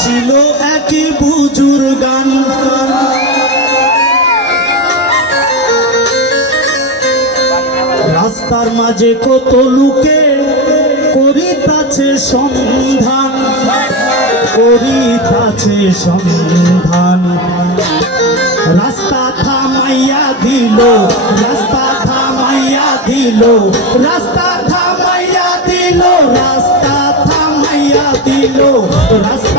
ছিল একই বুজুর গান। রাস্তার মাঝে কত লুকে করিতাছে সন্ধান করিতাছে সন্ধান। রাস্তা থামাইয়া দিল, রাস্তা থামাইয়া দিল, রাস্তা থামাইয়া দিল, রাস্তা থামাইয়া দিল, রাস্তা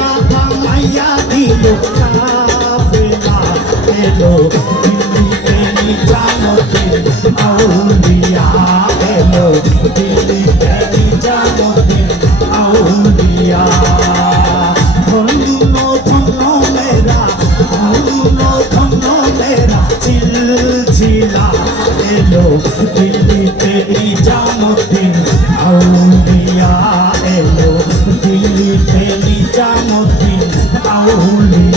এলো দিল্লিতে নিজামতে আউলিয়া ধন্য ধন্য মেরা ধন্য ধন্য মেরা চিলচিলা এলো দিল্লিতে নিজামুদ্দিন আউলিয়া এলো দিল্লিতে নিজামুদ্দিন আউলিয়া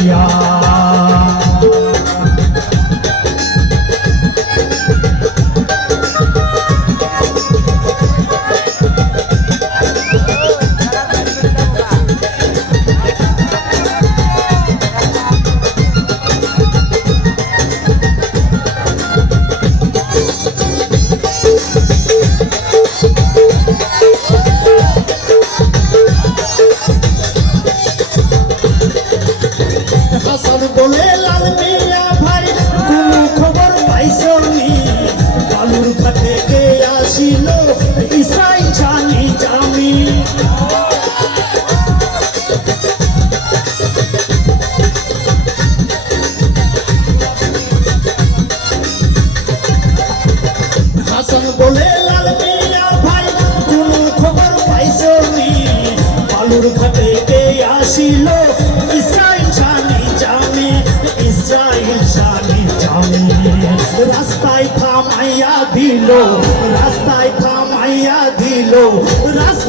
হাসান বলে লাল মিয়া ভাই, কোন খবর পাইছনি? বালুর ঘাটে কে আসিল? ইসাই জানি জামি হাসান বলে ইসরাইল জানি জানি রাস্তায় থামাইয়া দিল রাস্তায় থামাইয়া দিল রাস্তায়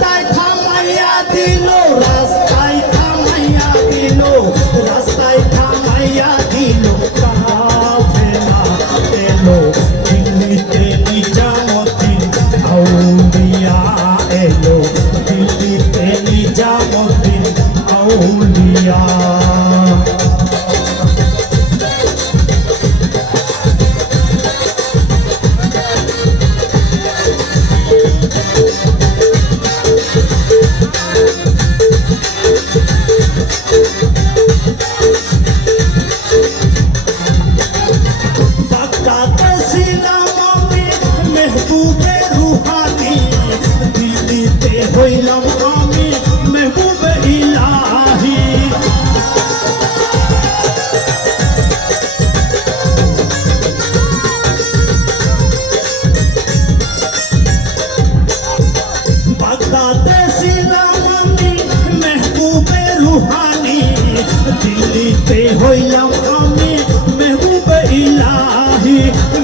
দিল্লিতে হইলাম আমি মেহবুব ইলাহি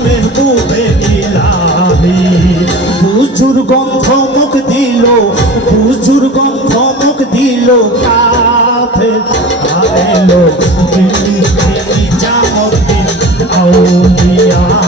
মেহবুব ইলাহি। প্রচুর গন্ধ মুখ দিল, প্রচুর গন্ধ মুখ দিল কাফে এলো দিল্লি নিজামুদ্দিন আউলিয়া।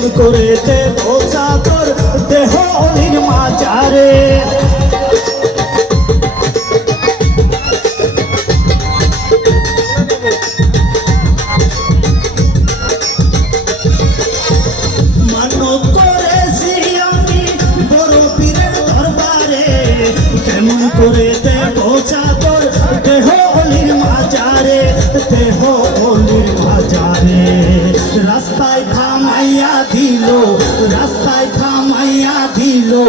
কেমন করে দেব চাদর দেহ কেমন করে দেব চাদর দেহ অলির মাজারে দেহ অলির মাজারে রাস্তায় দিল